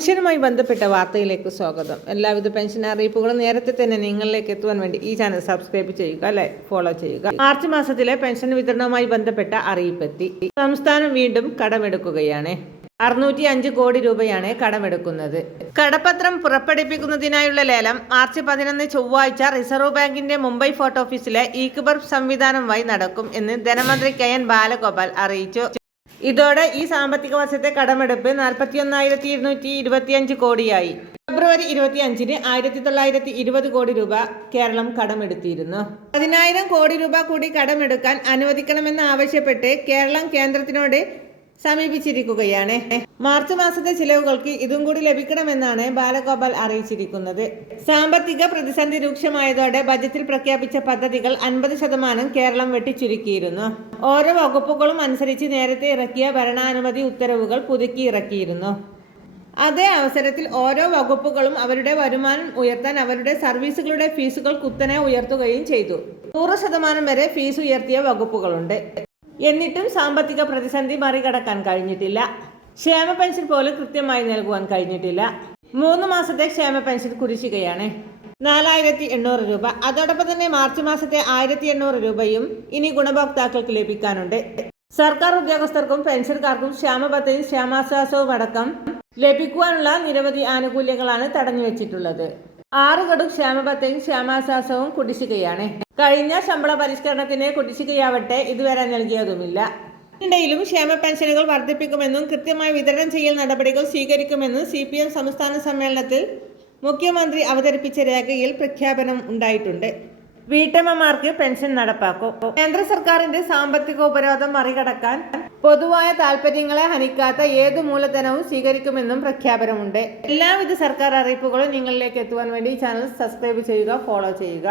പെൻഷനുമായി ബന്ധപ്പെട്ട വാർത്തയിലേക്ക് സ്വാഗതം. എല്ലാവിധ പെൻഷൻ അറിയിപ്പുകളും നേരത്തെ തന്നെ നിങ്ങളിലേക്ക് എത്തുവാൻ വേണ്ടി ഈ ചാനൽ സബ്സ്ക്രൈബ് ചെയ്യുക അല്ലെ ഫോളോ ചെയ്യുക. മാർച്ച് മാസത്തിലെ പെൻഷൻ വിതരണവുമായി ബന്ധപ്പെട്ട അറിയിപ്പെത്തി. സംസ്ഥാനം വീണ്ടും കടമെടുക്കുകയാണ്. അറുന്നൂറ്റി അഞ്ച് കോടി രൂപയാണ് കടമെടുക്കുന്നത്. കടപത്രം പുറപ്പെടുപ്പിക്കുന്നതിനായുള്ള ലേലം മാർച്ച് പതിനൊന്ന് ചൊവ്വാഴ്ച റിസർവ് ബാങ്കിന്റെ മുംബൈ ഫോർട്ട് ഓഫീസിലെ ഈക്ബർ സംവിധാനം വഴി നടക്കും എന്ന് ധനമന്ത്രി കെ എൻ ബാലഗോപാൽ അറിയിച്ചു. ഇതോടെ ഈ സാമ്പത്തിക വർഷത്തെ കടമെടുപ്പ് നാൽപ്പത്തി ഒന്നായിരത്തി ഇരുന്നൂറ്റി ഇരുപത്തിയഞ്ച് കോടിയായി. ഫെബ്രുവരി ഇരുപത്തി അഞ്ചിന് ആയിരത്തി തൊള്ളായിരത്തി ഇരുപത് കോടി രൂപ കേരളം കടമെടുത്തിരുന്നു. പതിനായിരം കോടി രൂപ കൂടി കടമെടുക്കാൻ അനുവദിക്കണമെന്ന് ആവശ്യപ്പെട്ട് കേരളം കേന്ദ്രത്തിനോട് സമീപിച്ചിരിക്കുകയാണ്. മാർച്ച് മാസത്തെ ചിലവുകൾക്ക് ഇതും കൂടി ലഭിക്കണമെന്നാണ് ബാലഗോപാൽ അറിയിച്ചിരിക്കുന്നത്. സാമ്പത്തിക പ്രതിസന്ധി രൂക്ഷമായതോടെ ബജറ്റിൽ പ്രഖ്യാപിച്ച പദ്ധതികൾ അൻപത് ശതമാനം കേരളം വെട്ടിച്ചുരുക്കിയിരുന്നു. ഓരോ വകുപ്പുകളും അനുസരിച്ച് നേരത്തെ ഇറക്കിയ ഭരണാനുമതി ഉത്തരവുകൾ പുതുക്കി ഇറക്കിയിരുന്നു അതേ അവസരത്തിൽ ഓരോ വകുപ്പുകളും അവരുടെ വരുമാനം ഉയർത്താൻ അവരുടെ സർവീസുകളുടെ ഫീസുകൾ കുത്തനെ ഉയർത്തുകയും ചെയ്തു. നൂറ് ശതമാനം വരെ ഫീസ് ഉയർത്തിയ വകുപ്പുകളുണ്ട്. എന്നിട്ടും സാമ്പത്തിക പ്രതിസന്ധി മറികടക്കാൻ കഴിഞ്ഞിട്ടില്ല. ക്ഷേമ പെൻഷൻ പോലും കൃത്യമായി നൽകുവാൻ കഴിഞ്ഞിട്ടില്ല. മൂന്ന് മാസത്തെ ക്ഷേമ പെൻഷൻ കുടിശ്ശികയാണ്. നാലായിരത്തി എണ്ണൂറ് രൂപ. അതോടൊപ്പം തന്നെ മാർച്ച് മാസത്തെ ആയിരത്തി എണ്ണൂറ് രൂപയും ഇനി ഗുണഭോക്താക്കൾക്ക് ലഭിക്കാനുണ്ട്. സർക്കാർ ഉദ്യോഗസ്ഥർക്കും പെൻഷൻകാർക്കും ക്ഷേമ പദ്ധതിയും ക്ഷേമാശ്വാസവും അടക്കം ലഭിക്കുവാനുള്ള നിരവധി ആനുകൂല്യങ്ങളാണ് തടഞ്ഞു വെച്ചിട്ടുള്ളത് ആറ് ഗഡു ക്ഷേമ പദ്ധതിയും ക്ഷേമാശ്വാസവും കുടിശ്ശികയാണ്. കഴിഞ്ഞ ശമ്പള പരിഷ്കരണത്തിന് കുടിശ്ശികയാവട്ടെ ഇതുവരെ നൽകിയതുമില്ല. ഇതിനിടയിലും ക്ഷേമ പെൻഷനുകൾ വർദ്ധിപ്പിക്കുമെന്നും കൃത്യമായി വിതരണം ചെയ്യൽ നടപടികൾ സ്വീകരിക്കുമെന്നും സി പി എം സംസ്ഥാന സമ്മേളനത്തിൽ മുഖ്യമന്ത്രി അവതരിപ്പിച്ച രേഖയിൽ പ്രഖ്യാപനം ഉണ്ടായിട്ടുണ്ട്. വീട്ടമ്മമാർക്ക് പെൻഷൻ നടപ്പാക്കും. കേന്ദ്ര സർക്കാരിന്റെ സാമ്പത്തിക ഉപരോധം മറികടക്കാൻ പൊതുവായ താല്പര്യങ്ങളെ ഹനിക്കാത്ത ഏതു മൂലധനവും സ്വീകരിക്കുമെന്നും പ്രഖ്യാപനമുണ്ട്. എല്ലാവിധ സർക്കാർ അറിയിപ്പുകളും നിങ്ങളിലേക്ക് എത്തുവാൻ വേണ്ടി ചാനൽ സബ്സ്ക്രൈബ് ചെയ്യുക ഫോളോ ചെയ്യുക.